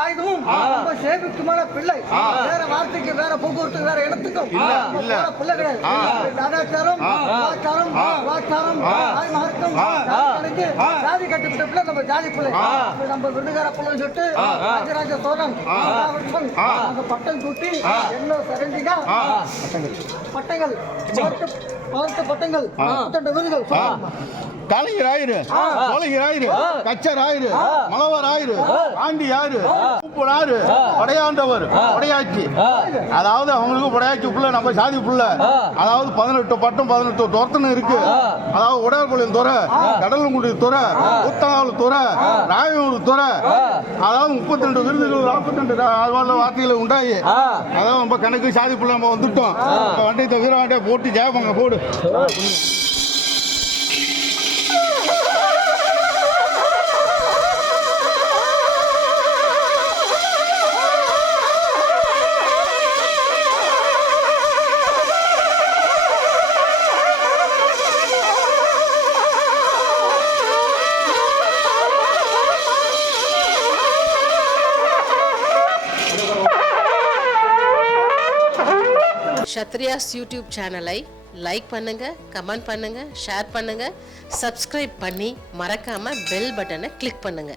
ஆயுதமும் நம்ம சேவிக்குமான பிள்ளை. வேற வார்த்தைக்கு வேற போக்குவரத்து வேற இடத்துக்கும் பிள்ளை கிடையாது. கலாச்சாரம் வாச்சாரம் வாச்சாரம் ஆய்மார்க்கம் கணக்கு ஜாதி கட்டுப்பட்ட பிள்ளை நம்ம ஜாதி பிள்ளை. நம்ம விடுகார பிள்ளைன்னு சொல்லிட்டு ராஜராஜ சோழன் அந்த பட்டம் கூட்டி என்ன சரண்டிங்க பட்டங்கள். பதினெட்டு பட்டங்கள். முப்பத்தெட்டு விருதுகள். கலைஞர் ஆயிரு. சோழகர் ஆயிரு. கச்சர் ஆயிரு. மலவர் ஆயிரு. ஆண்டி யாரு பூப்பன் ஆறு படையாண்டவர் படையாச்சி அதாவது அவங்களுக்கு படையாச்சி புள்ள நம்ம சாதி புள்ள. அதாவது பதினெட்டு பட்டம் பதினெட்டு துரத்தனம் இருக்கு. அதாவது உடையார்பாளையம் துறை கடலங்குடி துறை உத்தனாவல் துறை ராயனூர் துறை. அதாவது முப்பத்தி ரெண்டு விருதுகள் நாற்பத்தி ரெண்டு வார்த்தைகள் உண்டாயி. அதாவது நம்ம கணக்கு சாதி புள்ள நம்ம வந்துட்டோம். இப்ப வண்டியத்தை வீரவாண்டியா போட்டு ஜெயப்பாங்க போடு. ஷத்ரியாஸ் யூடியூப் சேனலை லைக் பண்ணுங்க கமெண்ட் பண்ணுங்க ஷேர் பண்ணுங்க சப்ஸ்கிரைப் பண்ணி மறக்காம பெல் பட்டனை கிளிக் பண்ணுங்க.